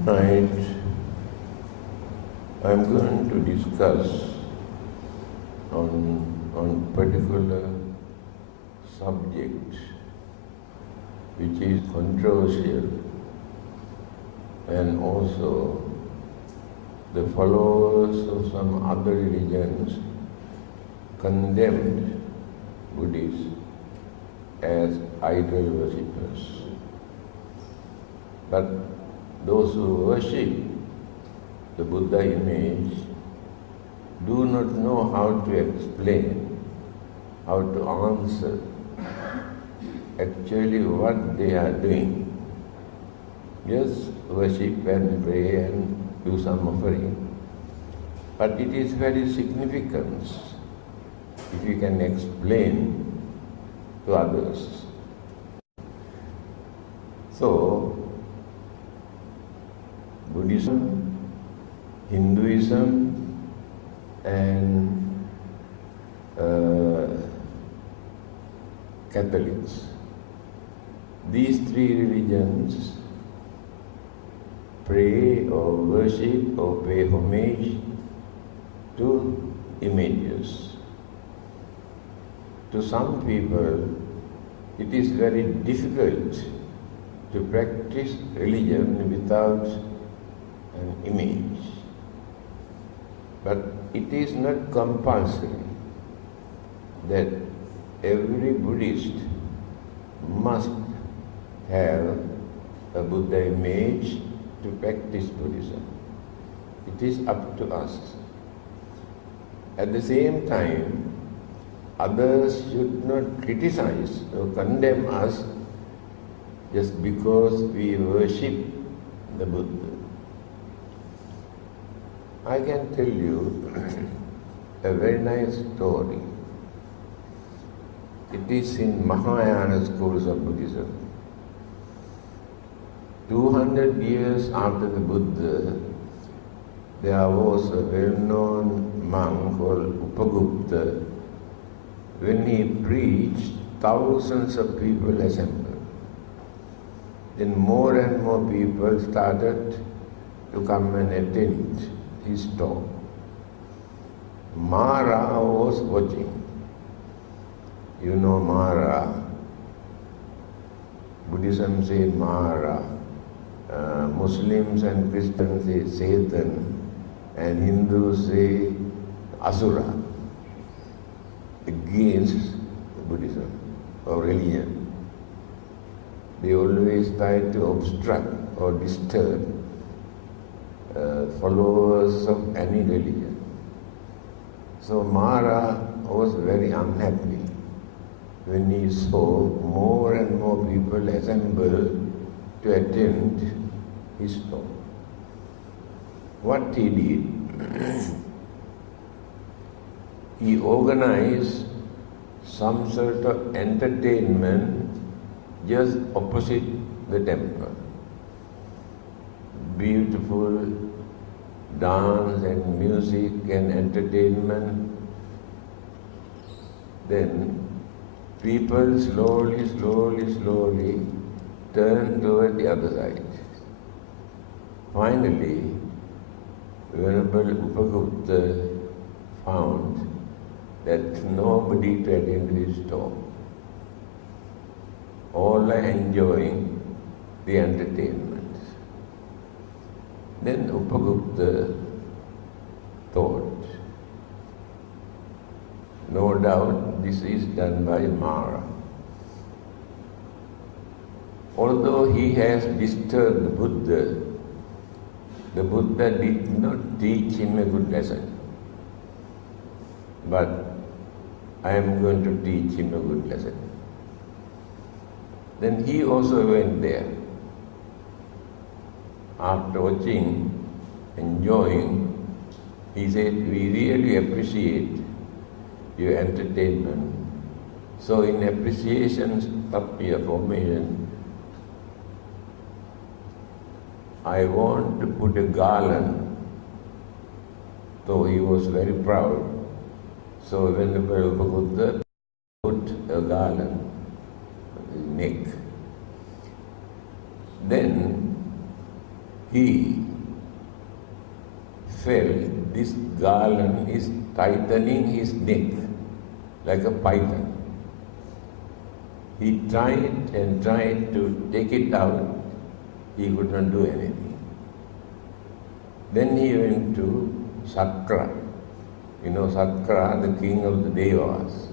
Tonight I am going to discuss on particular subject which is controversial, and also the followers of some other religions condemned Buddhists as idol worshippers. But those who worship the Buddha image do not know how to explain, how to answer actually what they are doing. Just worship and pray and do some offering. But it is very significant if you can explain to others. So, Buddhism, Hinduism, and Catholics, these three religions pray or worship or pay homage to images. To some people, it is very difficult to practice religion without an image. But it is not compulsory that every Buddhist must have a Buddha image to practice Buddhism. It is up to us. At the same time, others should not criticize or condemn us just because we worship the Buddha. I can tell you a very nice story. It is in Mahayana schools of Buddhism. 200 years after the Buddha, there was a well-known monk called Upagupta. When he preached, thousands of people assembled. Then more and more people started to come and attend his talk. Mara was watching. You know Mara. Buddhism says Mara. Muslims and Christians say Satan. And Hindus say Asura. Against Buddhism or religion. They always try to obstruct or disturb followers of any religion. So Mara was very unhappy when he saw more and more people assemble to attend his talk. What he did, he organized some sort of entertainment just opposite the temple. Beautiful dance and music and entertainment. Then people slowly turned toward the other side. Finally, Venerable Upagupta found that nobody to attend his talk. All are enjoying the entertainment. Then Upagupta thought, no doubt this is done by Mara. Although he has disturbed the Buddha did not teach him a good lesson. But I am going to teach him a good lesson. Then he also went there. After watching, enjoying, he said, we really appreciate your entertainment. So in appreciation of your formation, I want to put a garland. So he was very proud. So when the Buddha put a garland on his neck, then he felt this garland is tightening his neck like a python. He tried and tried to take it out. He could not do anything. Then he went to Sakra. You know Sakra, the king of the Devas.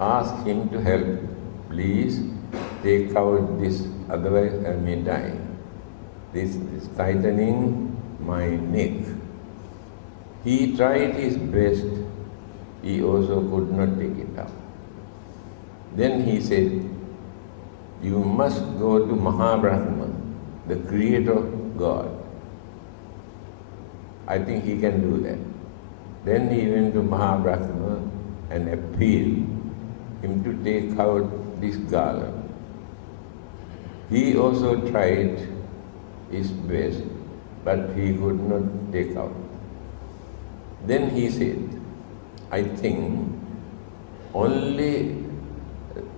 Asked him to help. Please take out this, otherwise I may die. This is tightening my neck. He tried his best. He also could not take it out. Then he said, you must go to Mahabrahma, the creator God. I think he can do that. Then he went to Mahabrahma and appealed him to take out this garland. He also tried his best, but he could not take out. Then he said, I think only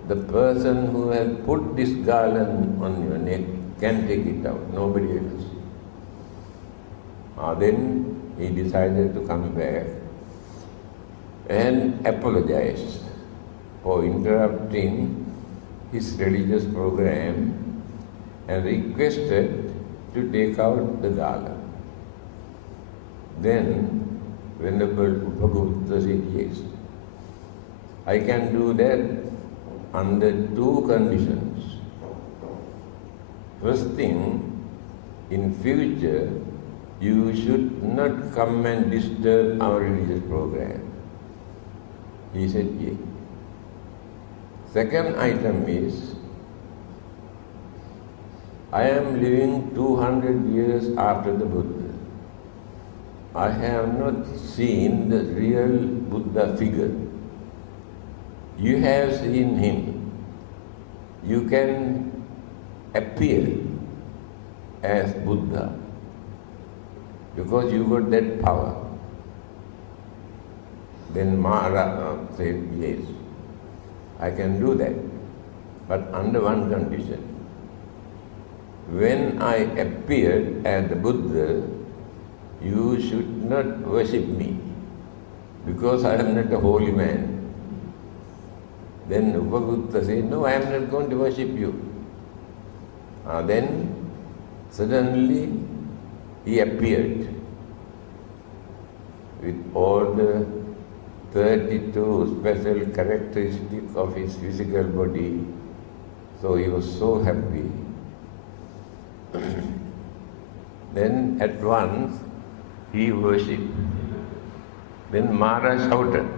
the person who has put this garland on your neck can take it out, nobody else. Then he decided to come back and apologize for interrupting his religious program and requested to take out the garland. Then Venerable Upagupta said, yes, I can do that under two conditions. First thing, in future, you should not come and disturb our religious program. He said, yes. Second item is, I am living 200 years after the Buddha. I have not seen the real Buddha figure. You have seen him. You can appear as Buddha because you got that power. Then Maharaj said, yes, I can do that, but under one condition. When I appeared as the Buddha, you should not worship me because I am not a holy man. Then Upagupta said, no, I am not going to worship you. Then suddenly he appeared with all the 32 special characteristics of his physical body. So he was so happy. Then at once he worshipped. Then Maharaj shouted,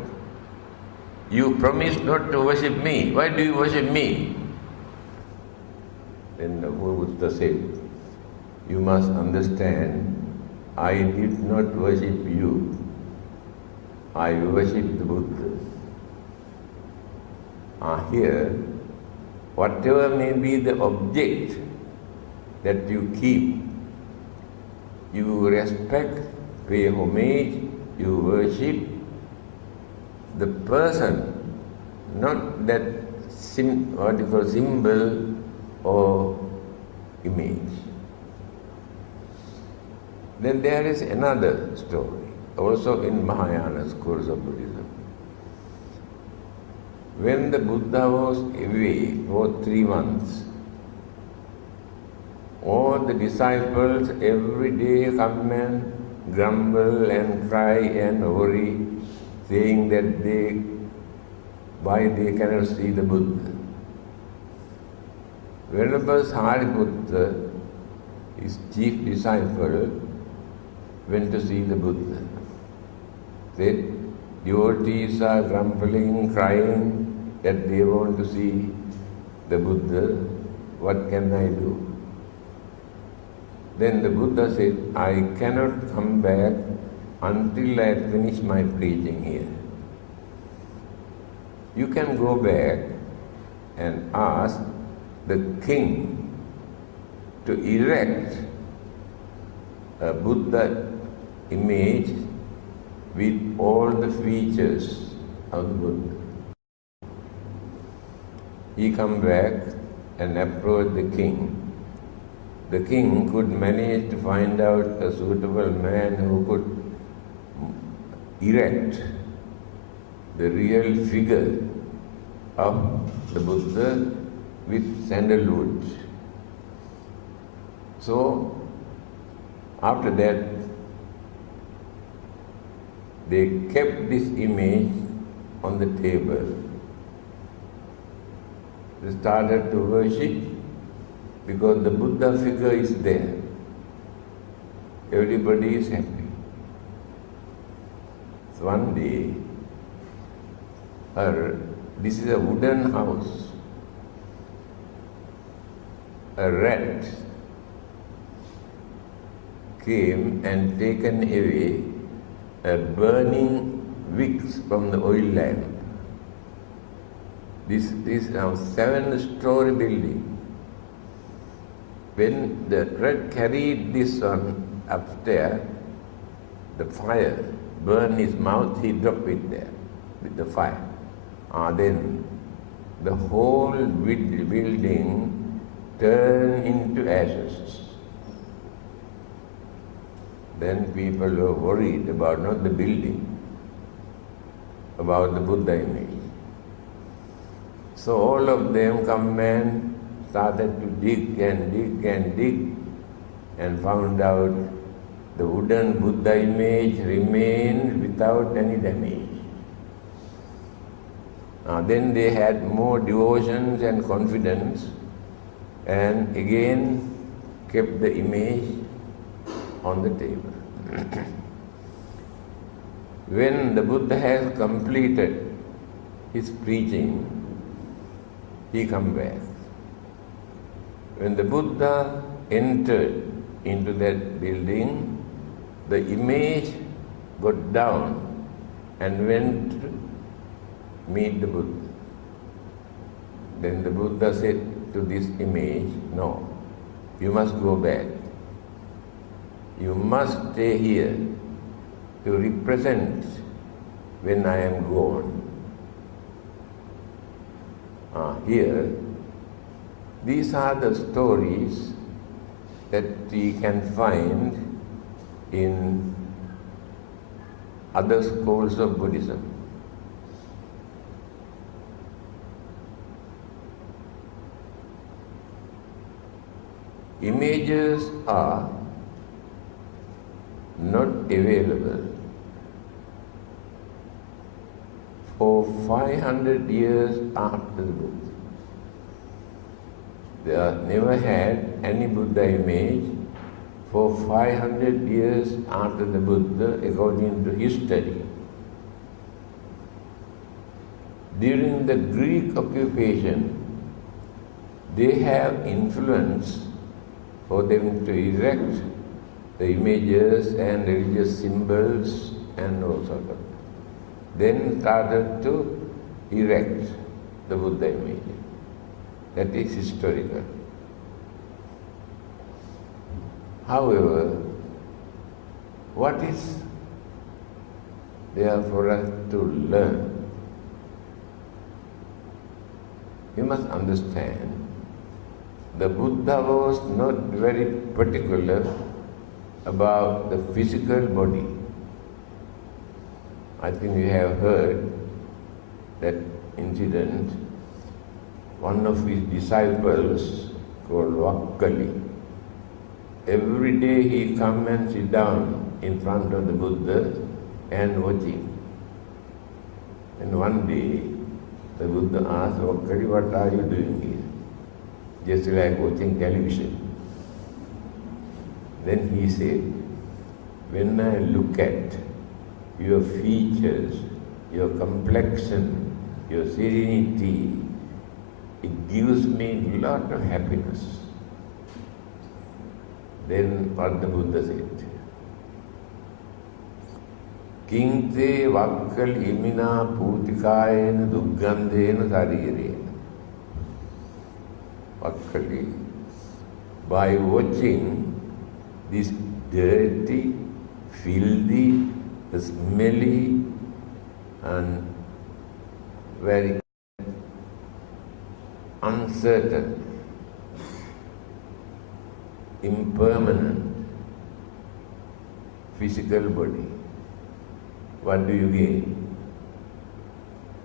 you promised not to worship me. Why do you worship me? Then the Buddha said, you must understand, I did not worship you. I worship the Buddha. Here, whatever may be the object that you keep, you respect, pay homage, you worship the person, not that symbol or image. Then there is another story, also in Mahayana schools of Buddhism. When the Buddha was away for 3 months, all the disciples every day come and grumble and cry and worry, saying that why they cannot see the Buddha. Venerable Sariputta, his chief disciple, went to see the Buddha. Said, devotees are grumbling, crying that they want to see the Buddha. What can I do? Then the Buddha said, I cannot come back until I finish my preaching here. You can go back and ask the king to erect a Buddha image with all the features of the Buddha. He come back and approached the king. the king could manage to find out a suitable man who could erect the real figure of the Buddha with sandalwood. So, after that, they kept this image on the table. They started to worship because the Buddha figure is there. Everybody is happy. So one day, this is a wooden house. A rat came and taken away a burning wicks from the oil lamp. This is now 7-story building. When the rat carried this one upstairs, the fire burned his mouth, he dropped it there with the fire. Then the whole building turned into ashes. Then people were worried about not the building, about the Buddha image. So all of them come and started to dig and dig and dig and found out the wooden Buddha image remained without any damage. Then they had more devotions and confidence and again kept the image on the table. When the Buddha has completed his preaching, he come back. When the Buddha entered into that building, the image got down and went to meet the Buddha. Then the Buddha said to this image, no, you must go back. You must stay here to represent when I am gone. Here, these are the stories that we can find in other schools of Buddhism. Images are not available for 500 years after the Buddha. They have never had any Buddha image for 500 years after the Buddha, according to history. During the Greek occupation, they have influence for them to erect the images and religious symbols and all sort of. Then started to erect the Buddha image. That is historical. However, what is there for us to learn? You must understand, the Buddha was not very particular about the physical body. I think you have heard that incident. One of his disciples, called Vakkali, every day he come and sit down in front of the Buddha and watching. And one day, the Buddha asked Vakkali, what are you doing here? Just like watching television. Then he said, when I look at your features, your complexion, your serenity, it gives me a lot of happiness. Then what the Buddha said, Kinte vakkal imina putikayena duggandhena sarirena. Vakkali, by watching this dirty, filthy, smelly and very uncertain impermanent physical body, what do you gain?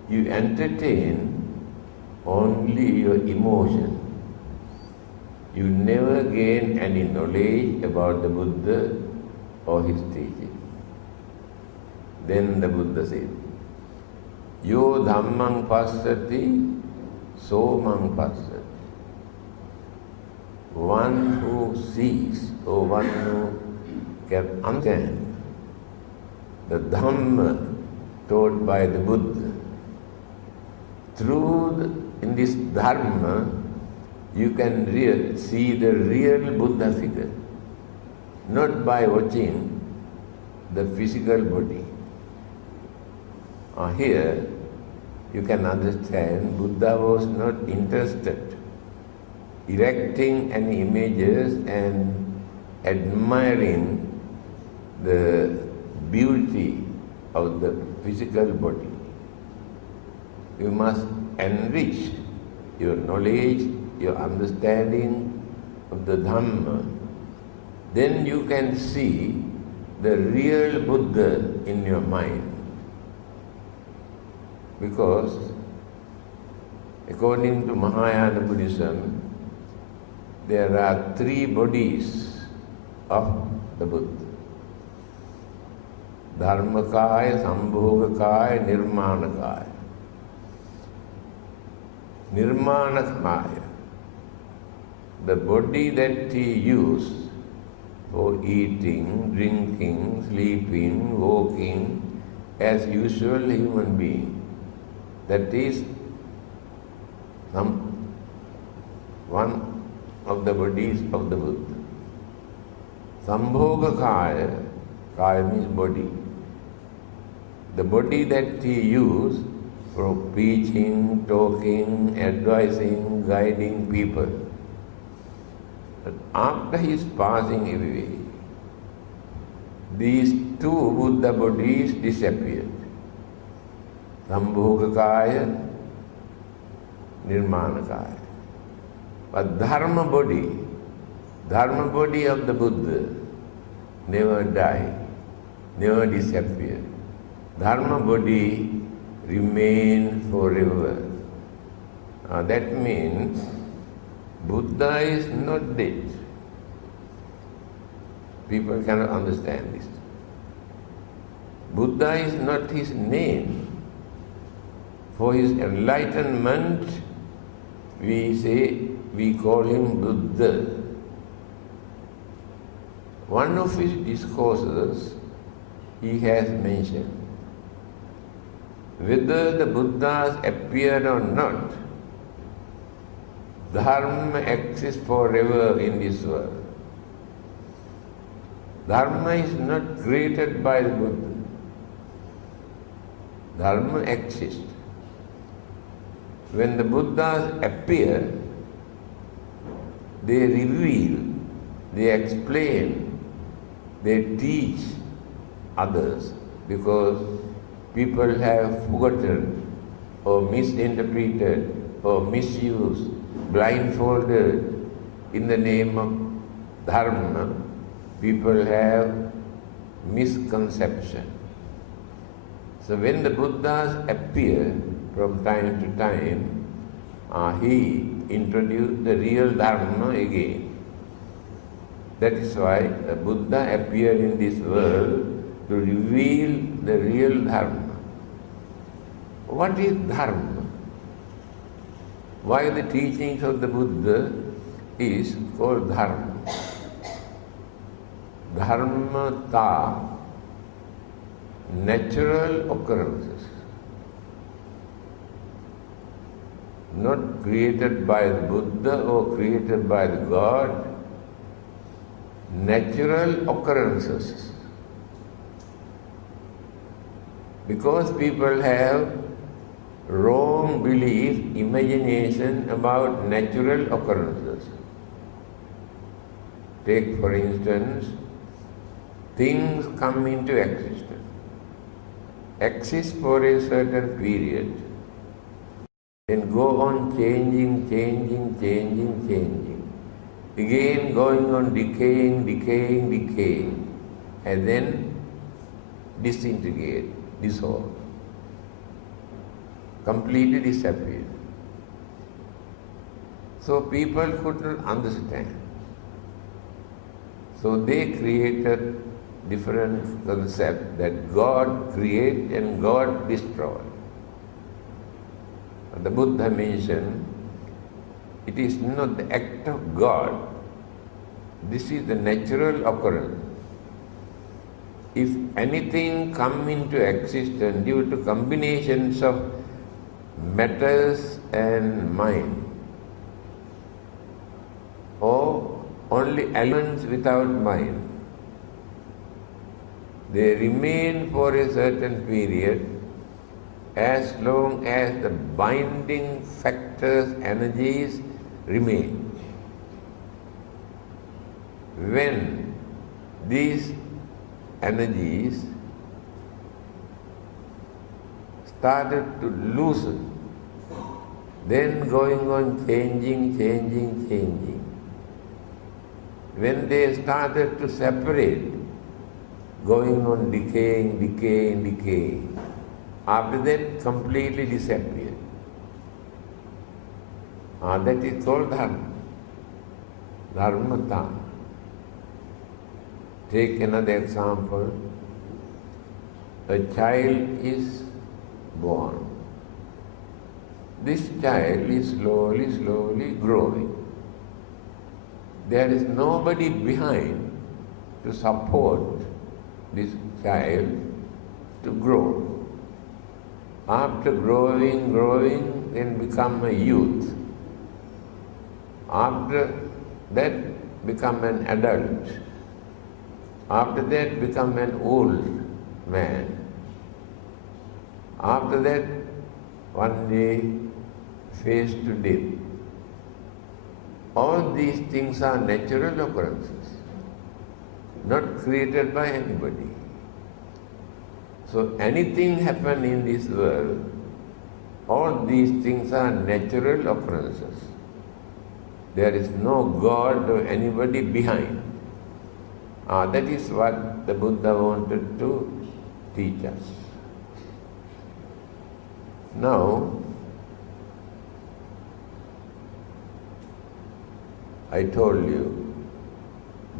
You entertain only your emotion. You never gain any knowledge about the Buddha or his teaching. Then the Buddha said, Yo dhammang passati, so mang passati. One who sees or one who can understand the Dhamma taught by the Buddha, in this Dharma, you can see the real Buddha figure, not by watching the physical body. Here, you can understand Buddha was not interested erecting any images and admiring the beauty of the physical body. You must enrich your knowledge, your understanding of the Dhamma. Then you can see the real Buddha in your mind. Because according to Mahayana Buddhism, there are 3 bodies of the Buddha. Dharmakaya, Sambhogakaya, Nirmanakaya. Nirmanakaya, the body that he used for eating, drinking, sleeping, walking, as usual human being. That is one of the bodies of the Buddha. Sambhogakaya, kaya means body. The body that he used for preaching, talking, advising, guiding people. But after his passing away, these 2 Buddha bodies disappeared. Sambhogakaya, Nirmanakaya. But Dharma body of the Buddha never died, never disappeared. Dharma body remains forever. That means Buddha is not dead. People cannot understand this. Buddha is not his name. For his enlightenment, we call him Buddha. One of his discourses, he has mentioned, whether the Buddhas appeared or not, Dharma exists forever in this world. Dharma is not created by the Buddha. Dharma exists. When the Buddhas appear, they reveal, they explain, they teach others, because people have forgotten or misinterpreted or misused, blindfolded in the name of Dharma. People have misconception. So when the Buddhas appear from time to time, he introduced the real Dharma again. That is why the Buddha appeared in this world to reveal the real Dharma. What is Dharma? Why the teachings of the Buddha is called Dharma? Dharmata, natural occurrences, not created by the Buddha or created by the God, natural occurrences. Because people have wrong belief, imagination about natural occurrences. Take for instance, things come into existence, exist for a certain period, then go on changing. again going on decaying, and then disintegrate, dissolve, completely disappear. So people could not understand. So they created different concept that God create and God destroy. The Buddha mentioned, it is not the act of God. This is the natural occurrence. If anything come into existence due to combinations of matters and mind, or only elements without mind, they remain for a certain period as long as the binding factors, energies remain. When these energies started to loosen, then going on changing. When they started to separate, going on decaying, after that completely disappeared. That is called dharmata. Take another example. A child is born. This child is slowly growing. There is nobody behind to support this child to grow. After growing, then become a youth. After that, become an adult. After that, become an old man. After that, one day, face to death. All these things are natural occurrences, not created by anybody. So anything happen in this world, all these things are natural occurrences. There is no God or anybody behind. That is what the Buddha wanted to teach us. Now, I told you,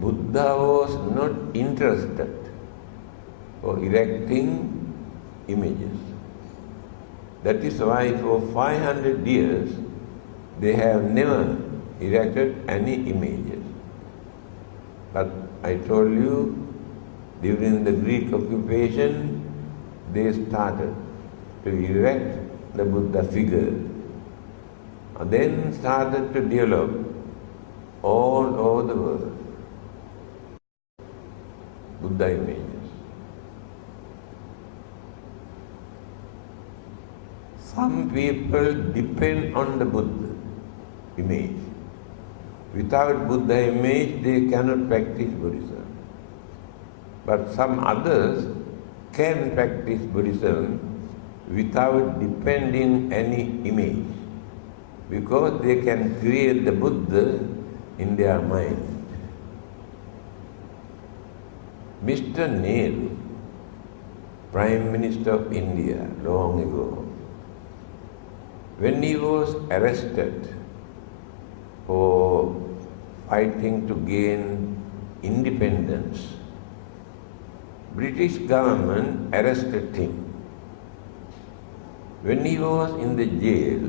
Buddha was not interested for erecting images. That is why for 500 years they have never erected any images. But I told you, during the Greek occupation, they started to erect the Buddha figure, and then started to develop all over the world Buddha images. Some people depend on the Buddha image. Without Buddha image, they cannot practice Buddhism. But some others can practice Buddhism without depending any image, because they can create the Buddha in their mind. Mr. Nehru, Prime Minister of India, long ago, when he was arrested for fighting to gain independence, British government arrested him. When he was in the jail,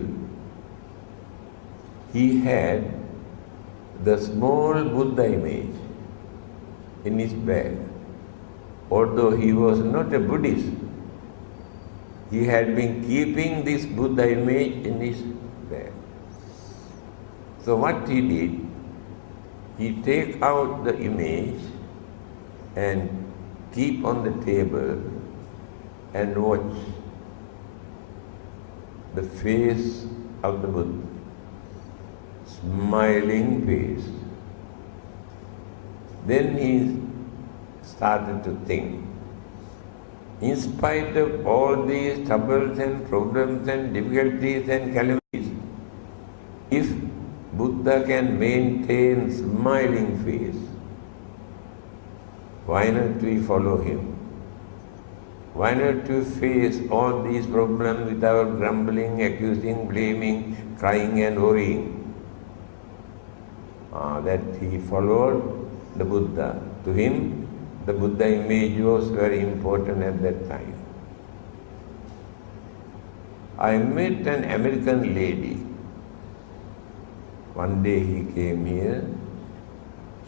he had the small Buddha image in his bag. Although he was not a Buddhist, he had been keeping this Buddha image in his bag. So what he did, he take out the image and keep on the table and watch the face of the Buddha, smiling face. Then he started to think, in spite of all these troubles and problems and difficulties and calamities, if Buddha Buddha can maintain smiling face, why not we follow him? Why not we face all these problems without grumbling, accusing, blaming, crying and worrying? That he followed the Buddha. To him, the Buddha image was very important at that time. I met an American lady. One day he came here.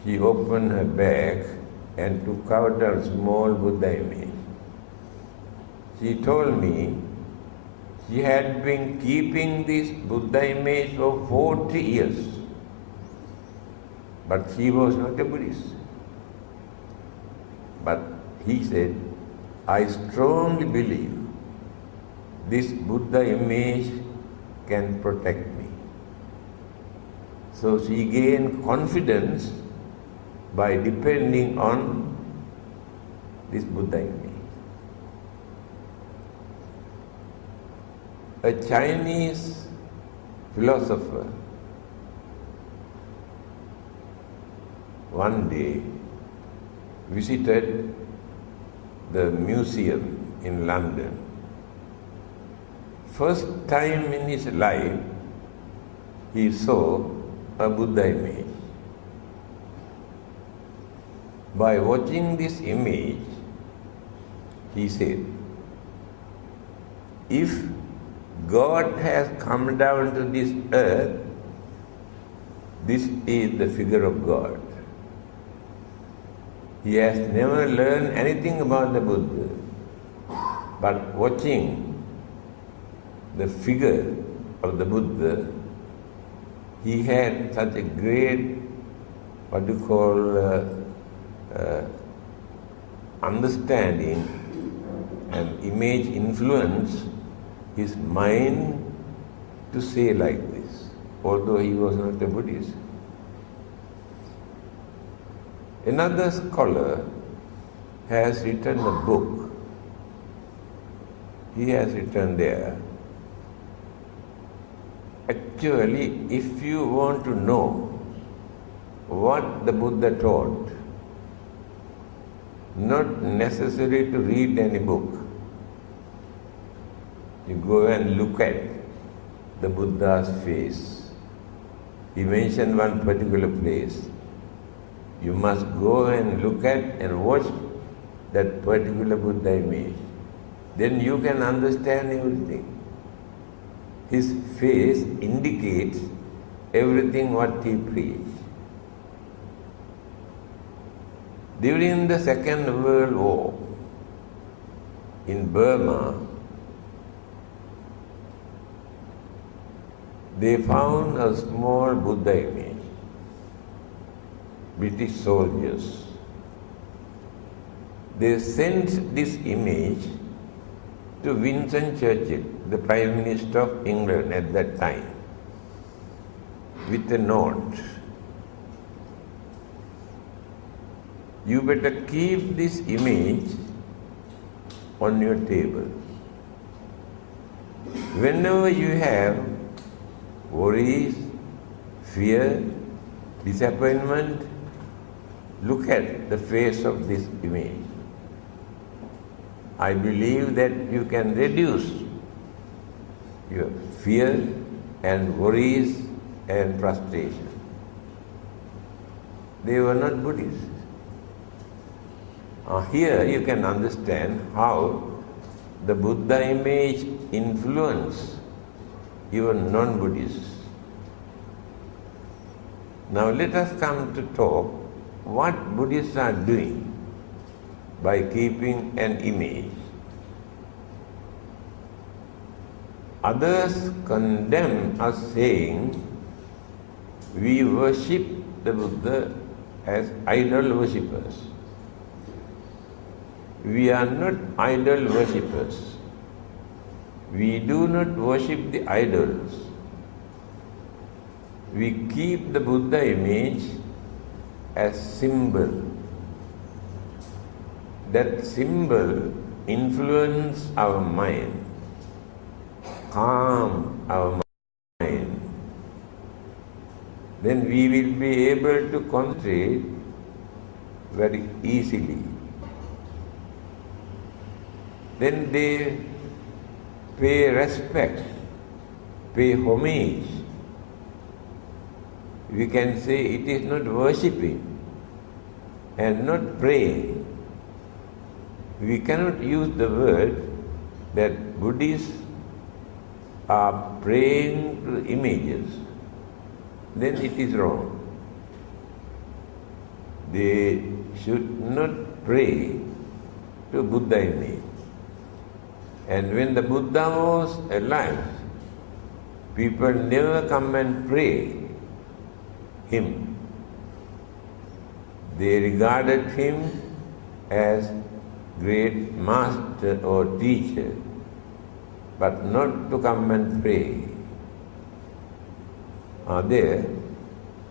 She opened her bag and took out a small Buddha image. She told me she had been keeping this Buddha image for 40 years. But she was not a Buddhist. But he said, I strongly believe this Buddha image can protect me. So she gained confidence by depending on this Buddha image. A Chinese philosopher one day visited the museum in London. First time in his life, he saw a Buddha image. By watching this image, he said, if God has come down to this earth, this is the figure of God. He has never learned anything about the Buddha, but watching the figure of the Buddha, he had such a great, understanding and image influence his mind to say like this, although he was not a Buddhist. Another scholar has written a book. He has written there, actually, if you want to know what the Buddha taught, not necessary to read any book. You go and look at the Buddha's face. He mentioned one particular place. You must go and look at and watch that particular Buddha image. Then you can understand everything. His face indicates everything what he preached. During the Second World War, in Burma, they found a small Buddha image. British soldiers. They sent this image to Winston Churchill, the Prime Minister of England at that time, with a note. You better keep this image on your table. Whenever you have worries, fear, disappointment, look at the face of this image. I believe that you can reduce your fear and worries and frustration. They were not Buddhists. Here you can understand how the Buddha image influenced even non-Buddhists. Now let us come to talk what Buddhists are doing by keeping an image. Others condemn us saying we worship the Buddha as idol worshippers. We are not idol worshippers. We do not worship the idols. We keep the Buddha image as symbol. That symbol influences our mind, calm our mind. then we will be able to concentrate very easily. Then they pay respect, pay homage. We can say it is not worshipping and not praying. We cannot use the word that Buddhists are praying to images. Then it is wrong. They should not pray to Buddha image. And when the Buddha was alive, people never come and pray him. They regarded him as great master or teacher, but not to come and pray. There,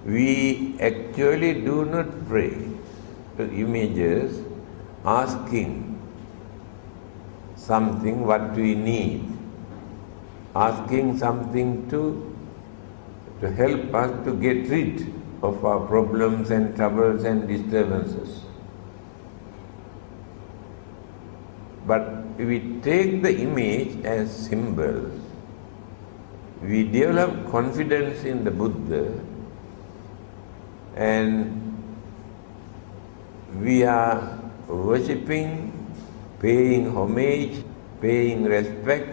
we actually do not pray to images asking something what we need, asking something to help us to get rid of our problems and troubles and disturbances. But we take the image as symbols. We develop confidence in the Buddha, and we are worshipping, paying homage, paying respect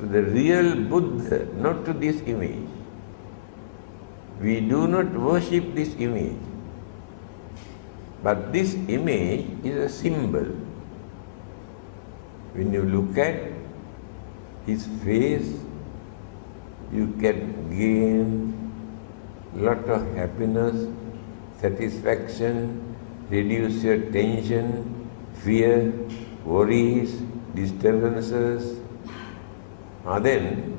to the real Buddha, not to this image. We do not worship this image, but this image is a symbol. When you look at his face, you can gain lot of happiness, satisfaction, reduce your tension, fear, worries, disturbances. Then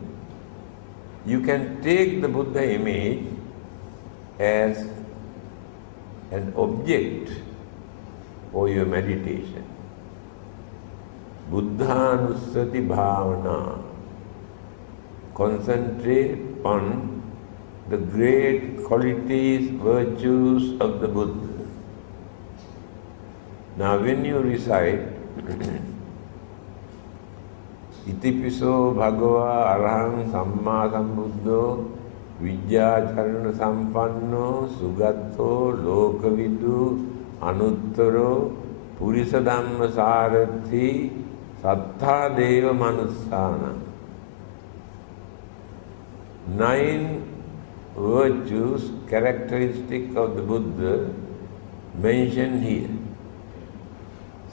you can take the Buddha image as an object for your meditation. Buddhanussati bhavana. Concentrate on the great qualities, virtues of the Buddha. Now when you recite Itipiso Bhagava Arahang Samma Sambuddho Vidyacharana Sampanno Sugatto Lokavidu Anuttaro Purisadhamma Sarathi Sattha Deva Manussana. 9 virtues, characteristic of the Buddha mentioned here.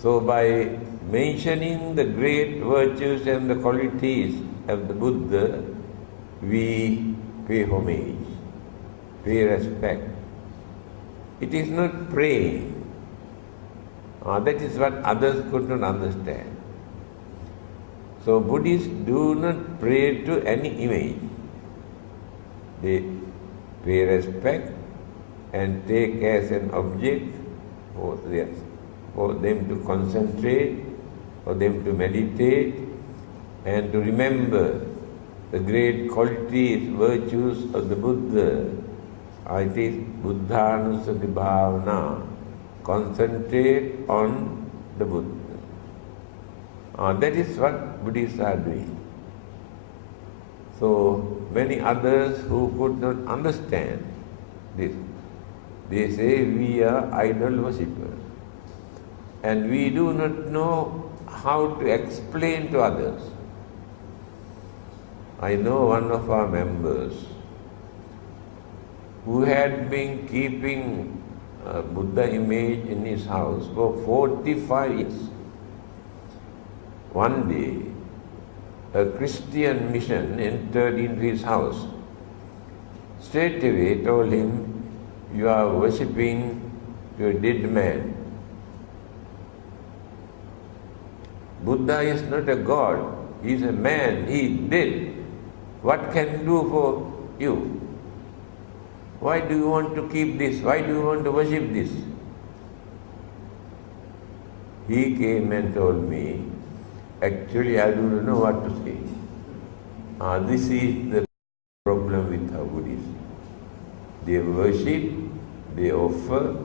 So by mentioning the great virtues and the qualities of the Buddha, we pay homage, pay respect. It is not praying. That is what others could not understand. So Buddhists do not pray to any image. They pay respect and take as an object for them to concentrate, for them to meditate, and to remember the great qualities, virtues of the Buddha. It is Buddhanusati bhavana. Concentrate on the Buddha. That is what Buddhists are doing. So many others who could not understand this, they say we are idol worshippers, and we do not know how to explain to others. I know one of our members who had been keeping a Buddha image in his house for 45 years. One day, a Christian mission entered into his house. Straight away told him, "You are worshipping your dead man. Buddha is not a god, he is a man, he is dead. What can he do for you? Why do you want to keep this? Why do you want to worship this?" He came and told me, "Actually, I do not know what to say. This is the problem with our Buddhism. They worship, they offer,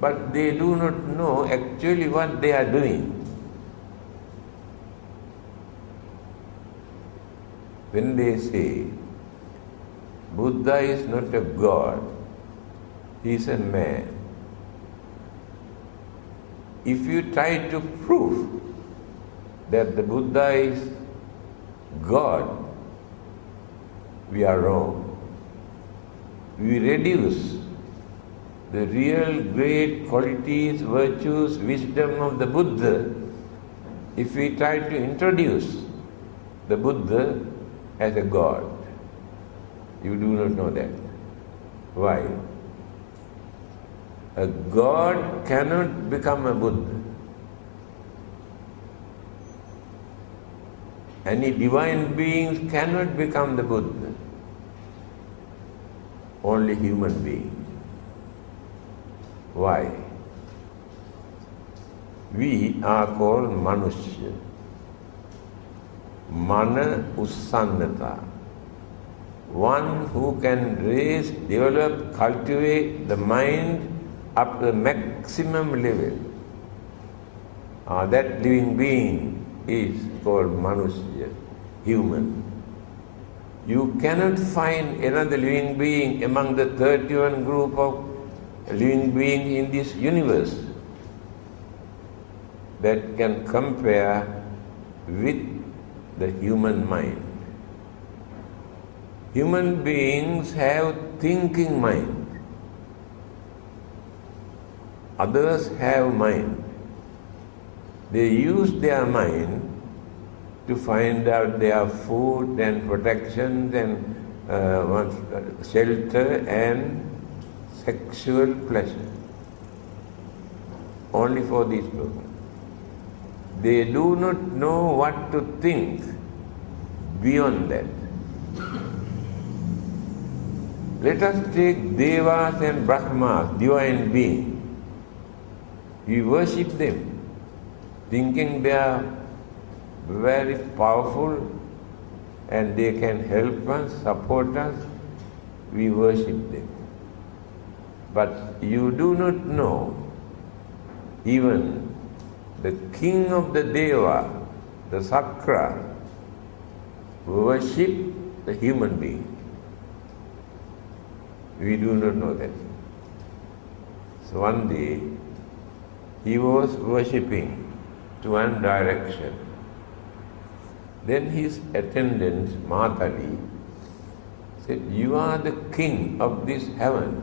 but they do not know actually what they are doing. When they say, Buddha is not a god, he is a man. If you try to prove that the Buddha is God, we are wrong. We reduce the real great qualities, virtues, wisdom of the Buddha if we try to introduce the Buddha as a God. You do not know that. Why? A God cannot become a Buddha. Any divine beings cannot become the Buddha. Only human beings. Why? We are called Manushya. Mana Ussannata. One who can raise, develop, cultivate the mind up to the maximum level. That living being is called Manushya, human. You cannot find another living being among the 31 group of living beings in this universe that can compare with the human mind. Human beings have thinking mind. Others have mind. They use their mind to find out their food and protection and shelter and sexual pleasure. Only for these people. They do not know what to think beyond that. Let us take Devas and Brahmas, divine beings. We worship them, thinking they are very powerful and they can help us, support us. We worship them. But you do not know even the king of the Deva, the Sakra, worship the human being. We do not know that. So one day, he was worshipping to one direction. Then his attendant, Matali, said, "You are the king of this heaven.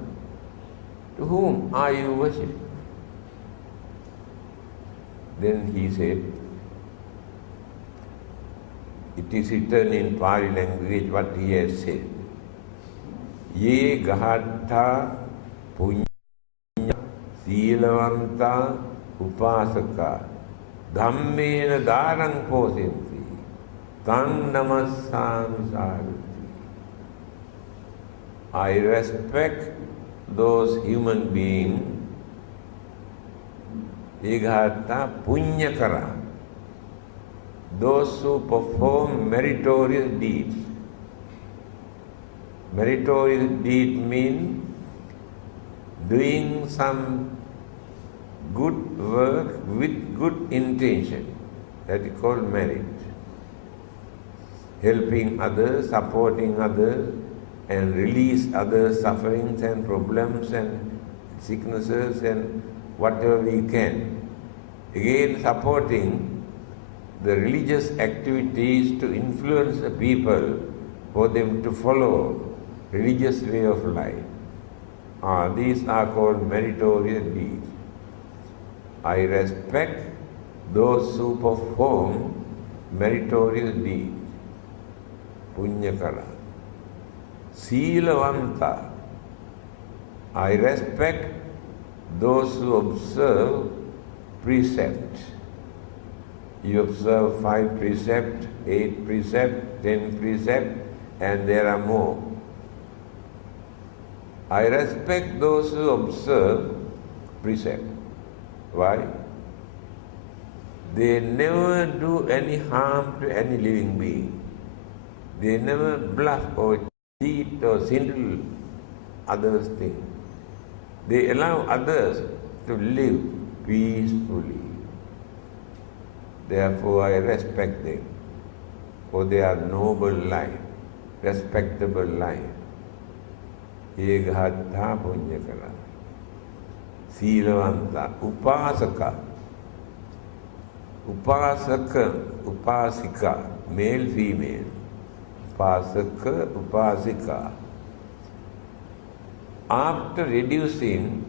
To whom are you worshipping?" Then he said, it is written in Pali language what he has said. Ye gahatta punya silavanta upasaka dhammena darang posinti tan namassami sarati. I respect those human beings, Igata Punyakara, those who perform meritorious deeds. Meritorious deed means doing some good work with good intention. That is called merit. Helping others, supporting others, and release others' sufferings and problems and sicknesses and whatever we can. Again, supporting the religious activities to influence the people for them to follow religious way of life. These are called meritorious deeds. I respect those who perform meritorious deeds. Punyakara. Silavanta. I respect those who observe precepts. You observe 5 precepts, 8 precepts, 10 precepts, and there are more. I respect those who observe precepts. Why? They never do any harm to any living being. They never bluff or cheat or swindle others think. They allow others to live peacefully. Therefore, I respect them for their noble life, respectable life. Egahatha punyakara. Silavanta, upasaka. Upasaka, upasika, male, female. Upasaka, upasika. After reducing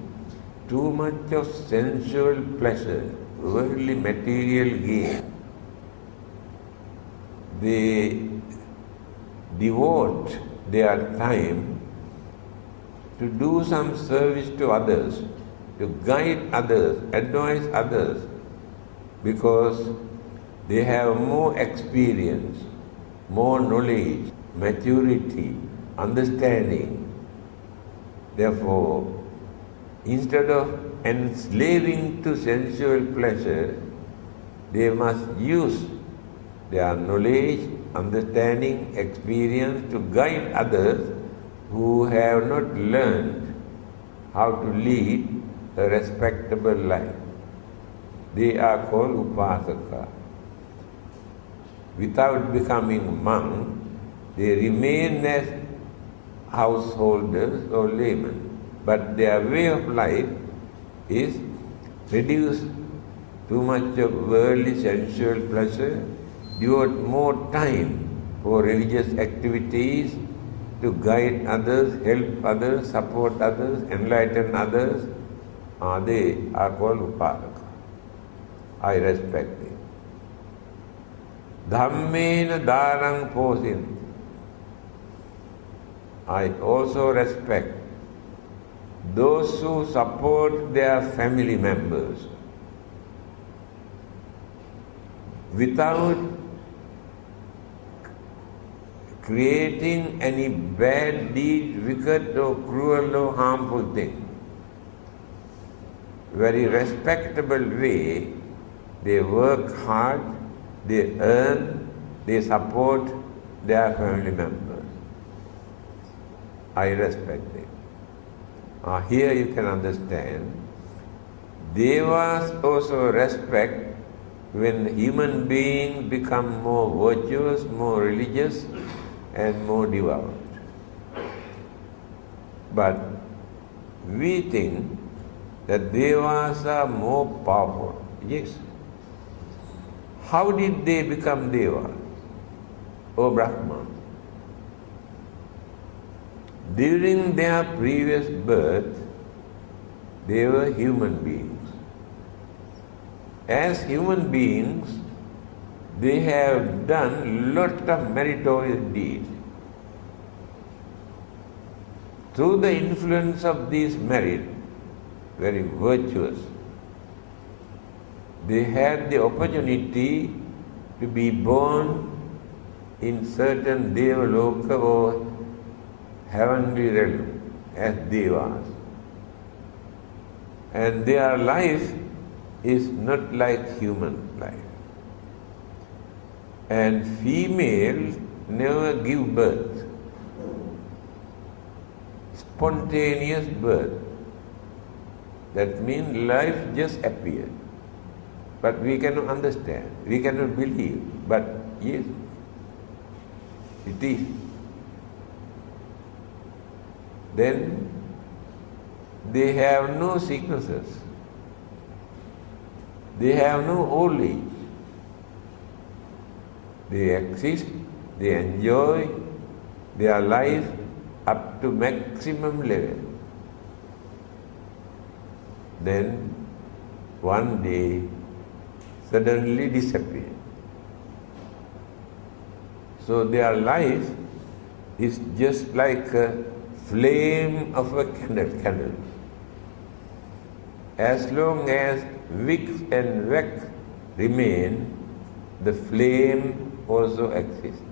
too much of sensual pleasure, worldly material gain, they devote their time to do some service to others, to guide others, advise others, because they have more experience, more knowledge, maturity, understanding. Therefore, instead of enslaving to sensual pleasure, they must use their knowledge, understanding, experience to guide others who have not learned how to lead a respectable life. They are called upasaka. Without becoming monk, they remain as householders or laymen, but their way of life is reduce too much of worldly sensual pleasure, devote more time for religious activities, to guide others, help others, support others, enlighten others. They are called upasaka. I respect them. Dhammena dharang posin. I also respect those who support their family members without creating any bad deed, wicked or cruel or harmful thing. Very respectable way, they work hard, they earn, they support their family members. I respect them. Here you can understand, Devas also respect when human beings become more virtuous, more religious, and more devout. But we think that Devas are more powerful. Yes. How did they become Devas? O Brahman. During their previous birth, they were human beings. As human beings, they have done lot of meritorious deeds. Through the influence of these merit, very virtuous, they had the opportunity to be born in certain Devaloka or heavenly realm as Devas. And their life is not like human life. And females never give birth. Spontaneous birth. That means life just appeared. But we cannot understand, we cannot believe. But yes, it is. Then they have no sicknesses. They have no old age. They exist, they enjoy their life up to maximum level. Then one day suddenly disappear. So their life is just like a flame of a candle. As long as wicks and wax remain, the flame also exists.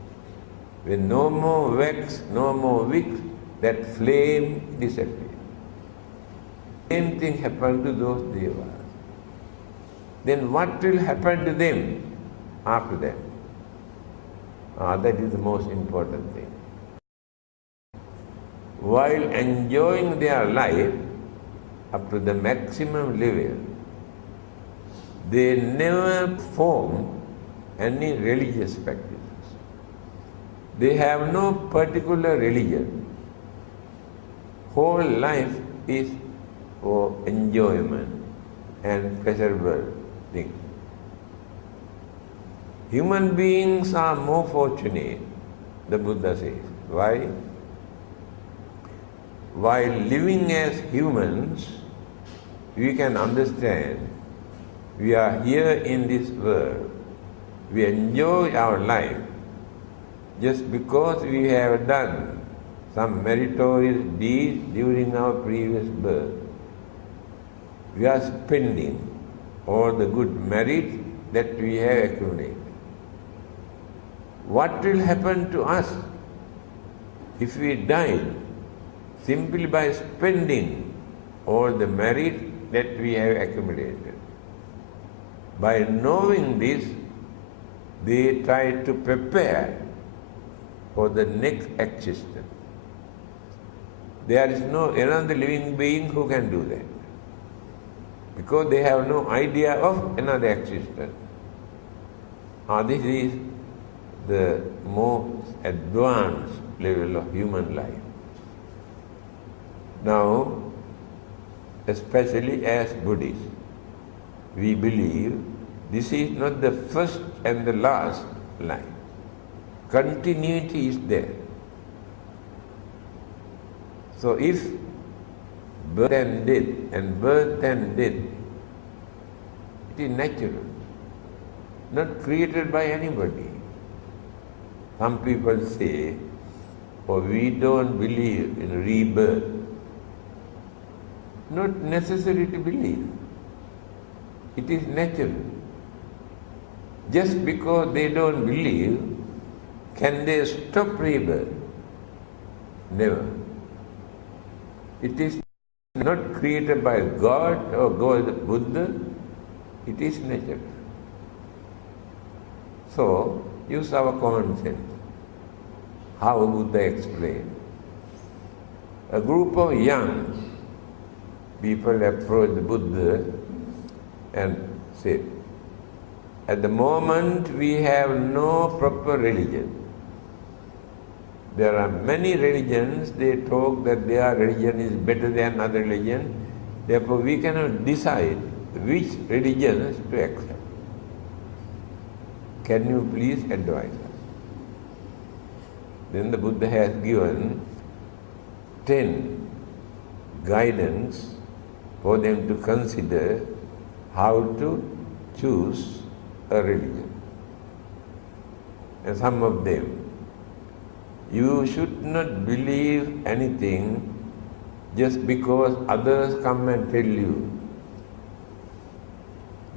When no more wax, no more wicks, that flame disappears. Same thing happened to those Devas. Then what will happen to them after that? That is the most important thing. while enjoying their life up to the maximum level, they never form any religious practices. They have no particular religion. Whole life is for enjoyment and pleasurable things. Human beings are more fortunate, the Buddha says. Why? While living as humans, we can understand we are here in this world. We enjoy our life just because we have done some meritorious deeds during our previous birth. We are spending all the good merit that we have accumulated. What will happen to us if we die simply by spending all the merit that we have accumulated? By knowing this, they try to prepare for the next existence. There is no another living being who can do that, because they have no idea of another existence. This is the most advanced level of human life. Now, especially as Buddhists, we believe this is not the first and the last life. Continuity is there. So if birth and death and birth and death, it is natural, not created by anybody. Some people say, oh, we don't believe in rebirth. Not necessary to believe. It is natural. Just because they don't believe, can they stop rebirth? Never. It is not created by God or God, Buddha. It is natural. So, use our common sense. How Buddha explained. A group of young people approached the Buddha and said, at the moment we have no proper religion. There are many religions, they talk that their religion is better than other religion. Therefore we cannot decide which religions to accept. Can you please advise us? Then the Buddha has given 10 guidance for them to consider how to choose a religion. And some of them, you should not believe anything just because others come and tell you.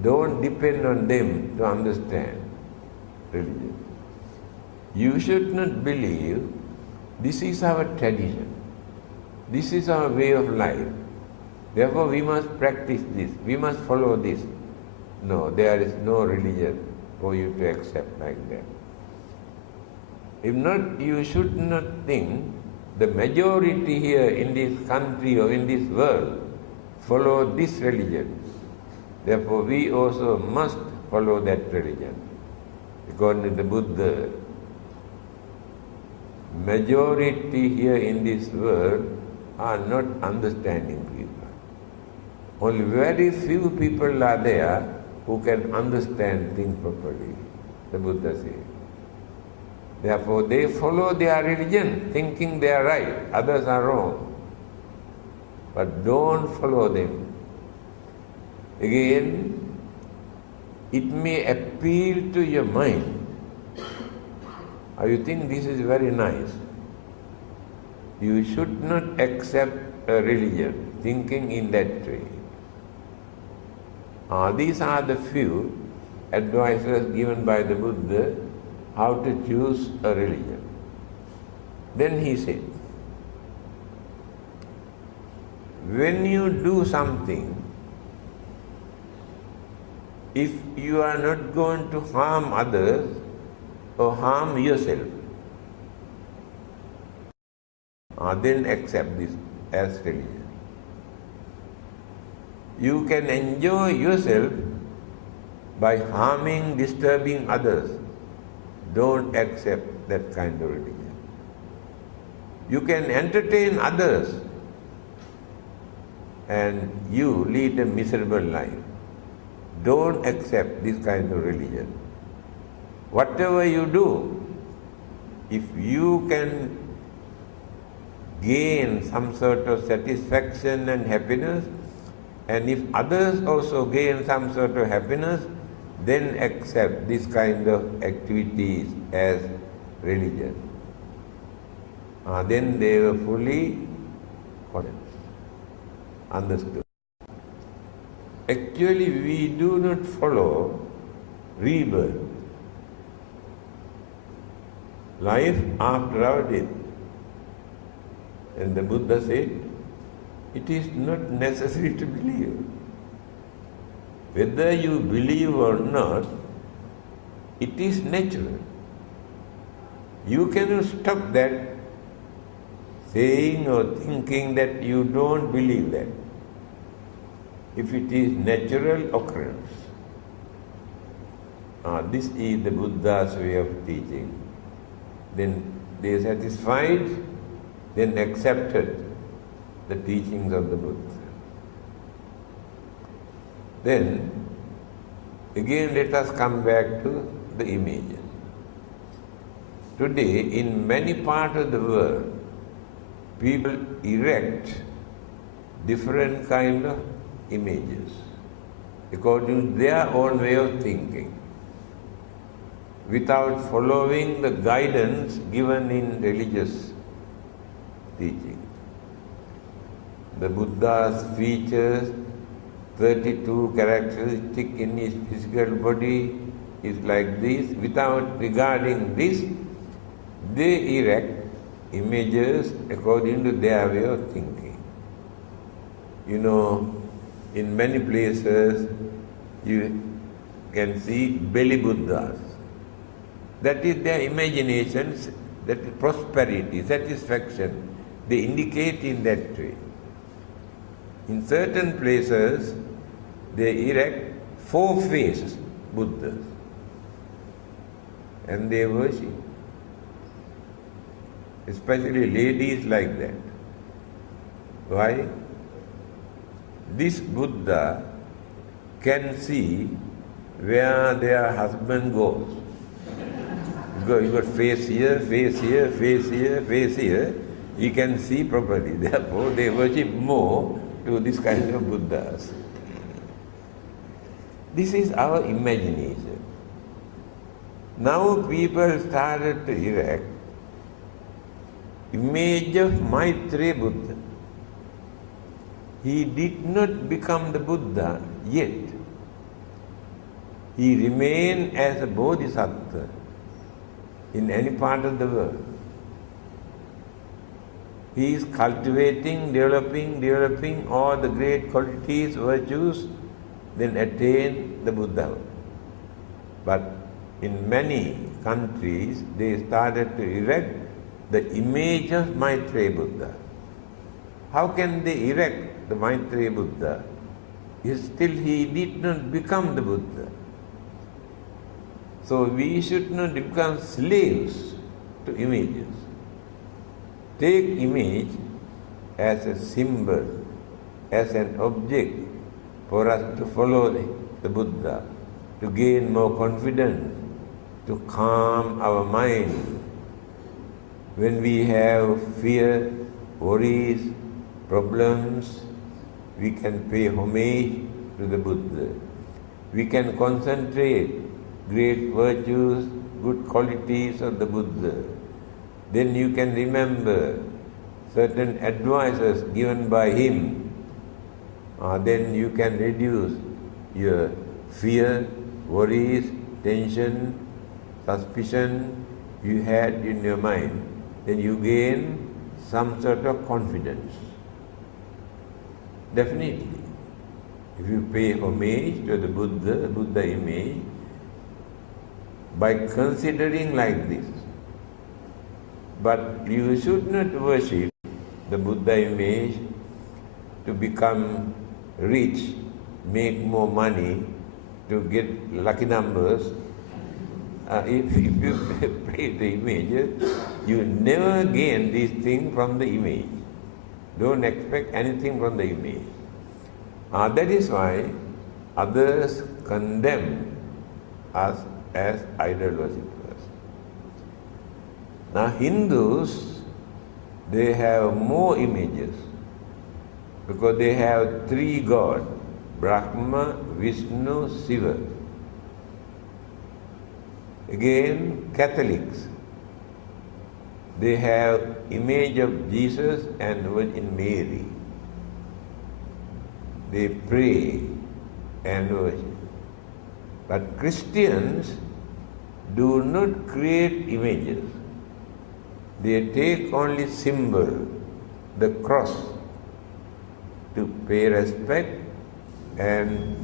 Don't depend on them to understand religion. You should not believe this is our tradition, this is our way of life, therefore we must practice this, we must follow this. No, there is no religion for you to accept like that. If not, you should not think the majority here in this country or in this world follow this religion. Therefore we also must follow that religion. According to the Buddha, majority here in this world are not understanding people. Only very few people are there who can understand things properly, the Buddha says. Therefore they follow their religion thinking they are right, others are wrong. But don't follow them. Again, it may appeal to your mind. Or you think this is very nice. You should not accept a religion thinking in that way. These are the few advices given by the Buddha how to choose a religion. Then he said, when you do something, if you are not going to harm others or harm yourself, then accept this as religion. You can enjoy yourself by harming, disturbing others. Don't accept that kind of religion. You can entertain others and you lead a miserable life. Don't accept this kind of religion. Whatever you do, if you can gain some sort of satisfaction and happiness, and if others also gain some sort of happiness, then accept this kind of activities as religion. Then they were fully understood. Actually, we do not follow rebirth, life after our death. And the Buddha said, it is not necessary to believe. Whether you believe or not, it is natural. You cannot stop that saying or thinking that you don't believe that. If it is natural occurrence. This is the Buddha's way of teaching. Then they satisfied, then accepted the teachings of the Buddha. Then, again let us come back to the images. Today, in many parts of the world, people erect different kind of images according to their own way of thinking, without following the guidance given in religious teaching. The Buddha's features, 32 characteristics in his physical body is like this. Without regarding this, they erect images according to their way of thinking. You know, in many places you can see belly Buddhas. That is their imaginations, that is prosperity, satisfaction. They indicate in that way. In certain places, they erect 4-faced Buddhas and they worship. Especially ladies like that. Why? This Buddha can see where their husband goes. You got face here, face here, face here, face here. He can see properly. Therefore, they worship more to this kind of Buddhas. This is our imagination. Now people started to erect image of Maitreya Buddha. He did not become the Buddha yet. He remained as a Bodhisattva in any part of the world. He is cultivating, developing all the great qualities, virtues, then attain the Buddha. But in many countries, they started to erect the image of Maitreya Buddha. How can they erect the Maitreya Buddha? Still he did not become the Buddha. So we should not become slaves to images. Take image as a symbol, as an object for us to follow the Buddha, to gain more confidence, to calm our mind. When we have fear, worries, problems, we can pay homage to the Buddha. We can concentrate great virtues, good qualities of the Buddha. Then you can remember certain advices given by him. Then you can reduce your fear, worries, tension, suspicion you had in your mind. Then you gain some sort of confidence. Definitely. If you pay homage to the Buddha image, by considering like this, but you should not worship the Buddha image to become rich, make more money, to get lucky numbers. If you praise the images, you never gain these things from the image. Don't expect anything from the image. That is why others condemn us as idol worshippers. Now Hindus, they have more images because they have three gods, Brahma, Vishnu, Shiva. Again, Catholics, they have image of Jesus and Virgin Mary. They pray and worship. But Christians do not create images. They take only symbol, the cross, to pay respect and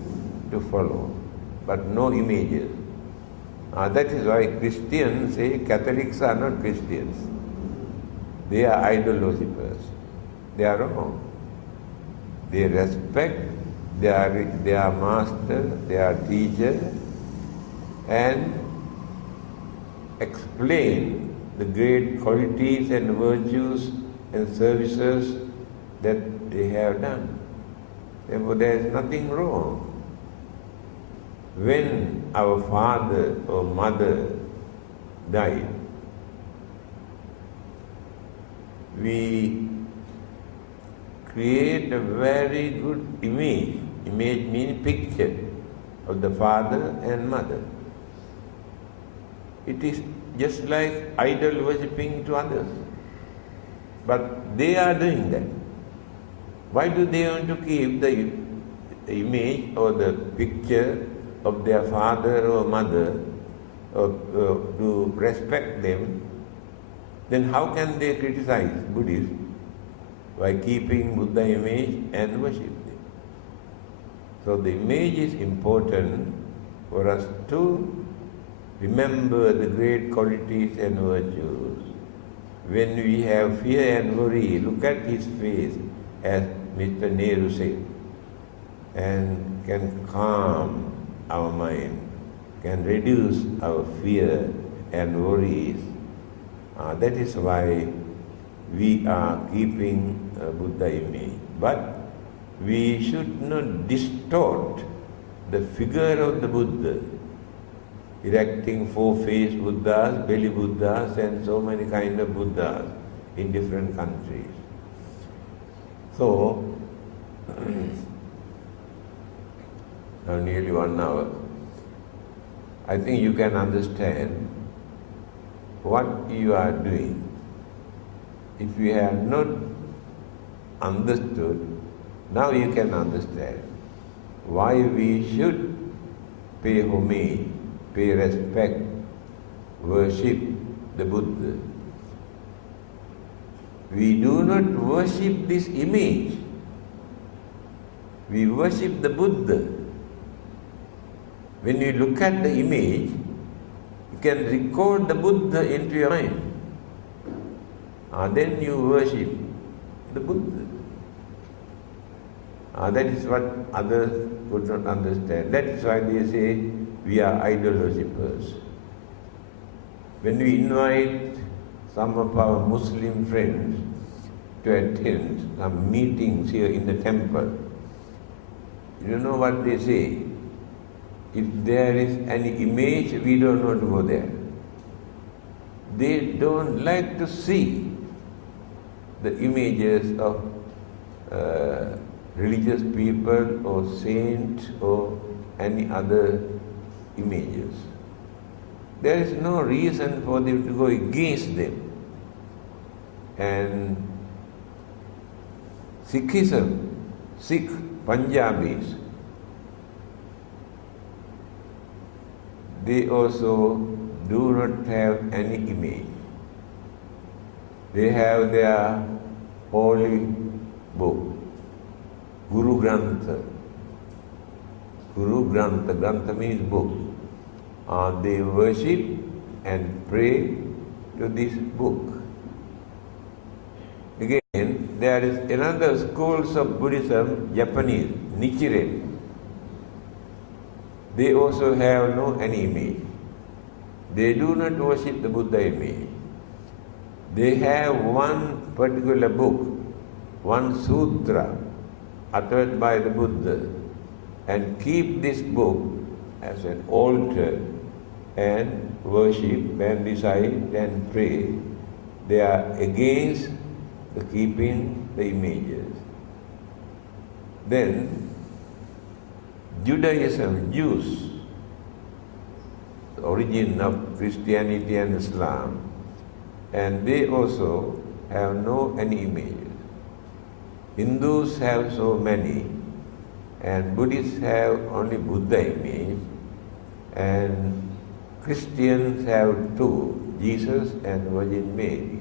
to follow, but no images. That is why Christians say Catholics are not Christians. They are idol worshippers. They are wrong. They respect their master, their teacher, and explain the great qualities and virtues and services that they have done. Therefore, there is nothing wrong. When our father or mother died, we create a very good image. Image means picture of the father and mother. It is just like idol worshipping to others. But they are doing that. Why do they want to keep the image or the picture of their father or mother to respect them? Then how can they criticize Buddhists? By keeping Buddha image and worship them. So the image is important for us to remember the great qualities and virtues. When we have fear and worry, look at his face, as Mr. Nehru said, and can calm our mind, can reduce our fear and worries. That is why we are keeping a Buddha image. But we should not distort the figure of the Buddha, erecting four-faced Buddhas, belly Buddhas, and so many kind of Buddhas in different countries. So, now nearly 1 hour. I think you can understand what you are doing. If you have not understood, now you can understand why we should pay homage, pay respect, worship the Buddha. We do not worship this image. We worship the Buddha. When you look at the image, you can record the Buddha into your mind. Then you worship the Buddha. That is what others could not understand. That is why they say we are idol worshippers. When we invite some of our Muslim friends to attend some meetings here in the temple, you know what they say? If there is any image, we don't want to go there. They don't like to see the images of religious people or saints or any other images. There is no reason for them to go against them. And Sikhism, Sikh Punjabis, they also do not have any image. They have their holy book, Guru Grantha. Guru Grantha, Grantha means book. They worship and pray to this book. Again, there is another schools of Buddhism, Japanese, Nichiren. They also have no any image. They do not worship the Buddha image. They have one particular book, one sutra uttered by the Buddha, and keep this book as an altar and worship and recite and pray. They are against the keeping the images. Then Judaism, Jews, the origin of Christianity and Islam, and they also have no any images. Hindus have so many, and Buddhists have only Buddha image, and Christians have two, Jesus and Virgin Mary.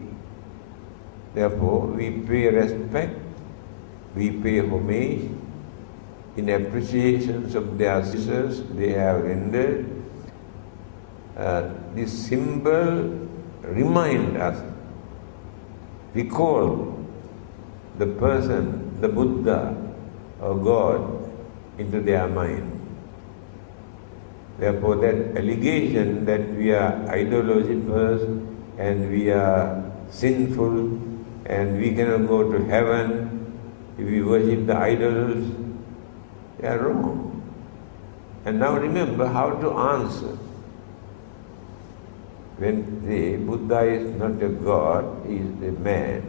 Therefore, we pay respect, we pay homage in appreciation of their services they have rendered. This symbol remind us, recall the person, the Buddha or God into their mind. Therefore, that allegation that we are idol worshippers and we are sinful and we cannot go to heaven if we worship the idols, they are wrong. And now remember how to answer. When the Buddha is not a God, he is a man.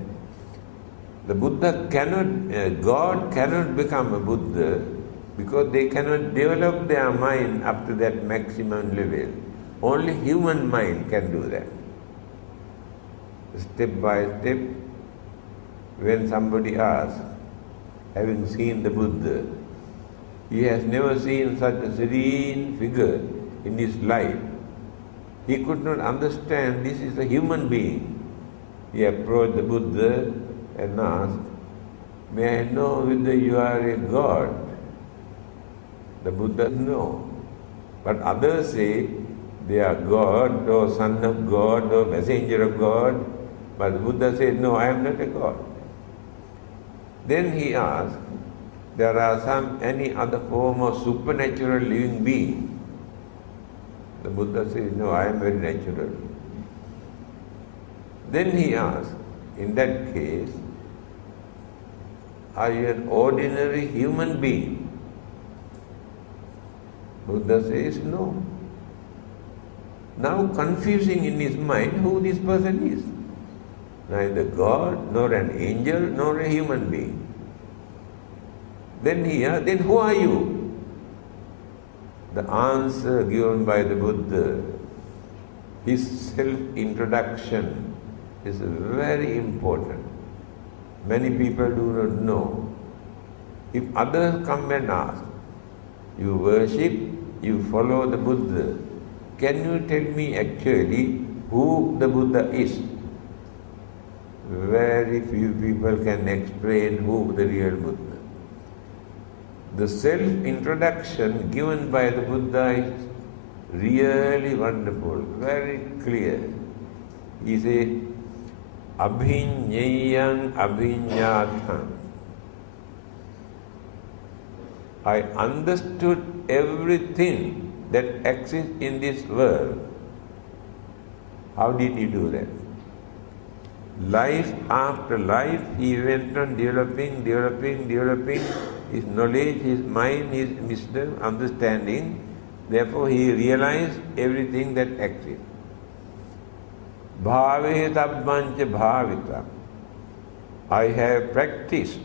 The Buddha cannot, God cannot become a Buddha because they cannot develop their mind up to that maximum level. Only human mind can do that. Step by step, when somebody asks, having seen the Buddha, he has never seen such a serene figure in his life. He could not understand this is a human being. He approached the Buddha and asked, "May I know whether you are a God?" The Buddha said, "No." But others say they are God or son of God or messenger of God. But the Buddha said, "No, I am not a God." Then he asked, "There are any other form of supernatural living being?" The Buddha says, "No, I am very natural." Then he asked, "In that case, are you an ordinary human being?" Buddha says, "No." Now confusing in his mind who this person is. Neither God, nor an angel, nor a human being. Then he asked, "Then who are you?" The answer given by the Buddha, his self-introduction, is very important. Many people do not know. If others come and ask, "You worship, you follow the Buddha, can you tell me actually who the Buddha is?" Very few people can explain who the real Buddha. The self-introduction given by the Buddha is really wonderful, very clear. He said, "Abhinyayang abhinyatham." I understood everything that exists in this world. How did he do that? Life after life, he went on developing his knowledge, his mind, his wisdom, understanding. Therefore, he realized everything that exists. Bhavetabbancha bhavita. I have practiced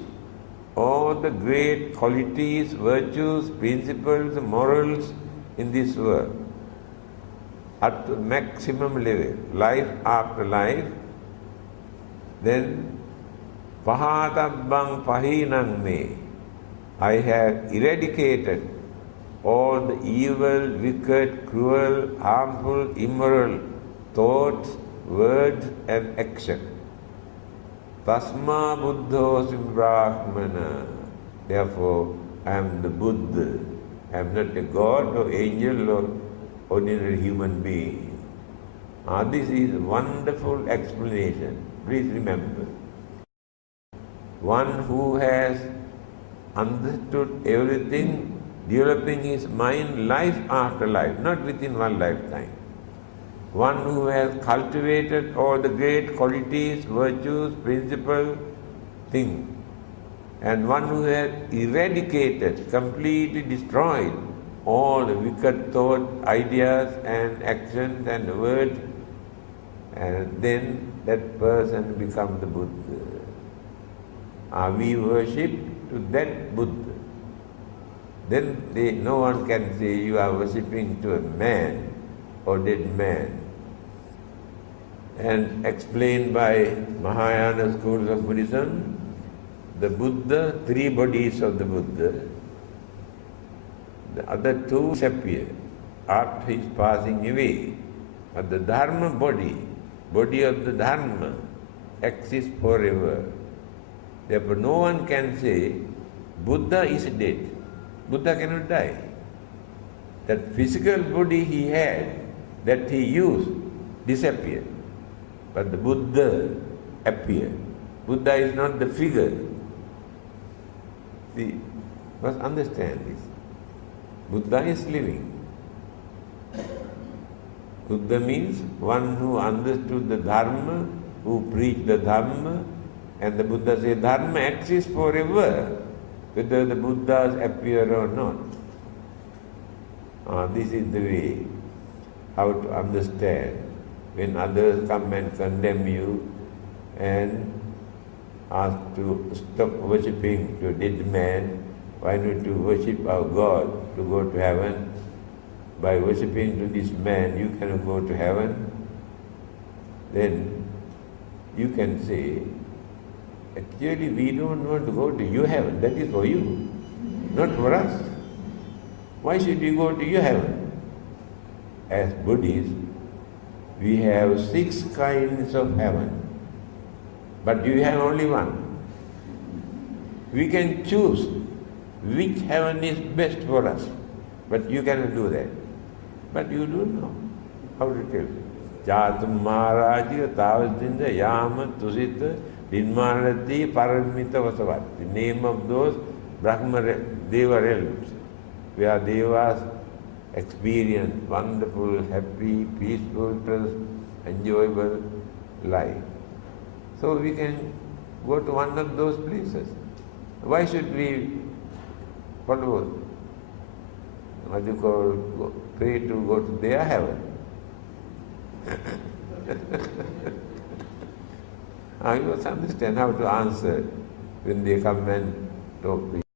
all the great qualities, virtues, principles, morals in this world at the maximum level, life after life. Then, pahatabbang pahinang me. I have eradicated all the evil, wicked, cruel, harmful, immoral thoughts, words and action. Tasma buddhosim brahmana. Therefore, I am the Buddha. I am not a God or angel or ordinary human being. This is a wonderful explanation. Please remember. one who has understood everything, developing his mind life after life, not within one lifetime. One who has cultivated all the great qualities, virtues, principles, things. And one who has eradicated, completely destroyed all the wicked thoughts, ideas and actions and words, and then that person becomes the Buddha. We worship to that Buddha. Then no one can say you are worshipping to a man or dead man. And explained by Mahayana schools of Buddhism, the Buddha, three bodies of the Buddha, the other two disappear after his passing away. But the Dharma body of the Dharma, exists forever. Therefore no one can say Buddha is dead. Buddha cannot die. That physical body he had, that he used, disappeared. But the Buddha appeared. Buddha is not the figure. See, must understand this. Buddha is living. Buddha means one who understood the Dharma, who preached the Dhamma, and the Buddha says Dharma exists forever, whether the Buddhas appear or not. This is the way how to understand. When others come and condemn you and ask to stop worshipping to a dead man, why not to worship our God to go to heaven? By worshipping to this man you cannot go to heaven. Then you can say, actually we don't want to go to your heaven, that is for you, not for us. Why should we go to your heaven? As Buddhists, we have 6 kinds of heaven, but you have only one. We can choose which heaven is best for us, but you cannot do that. But you don't know how to tell. Jatum Maharaja Tavasdinda Yama Tusita Dinmarati Paramita Vasavat. The name of those Brahma Deva realms, where Devas experience wonderful, happy, peaceful, enjoyable life. So we can go to one of those places. Why should we follow what you call pray to go to their heaven? You must understand how to answer when they come and talk to you.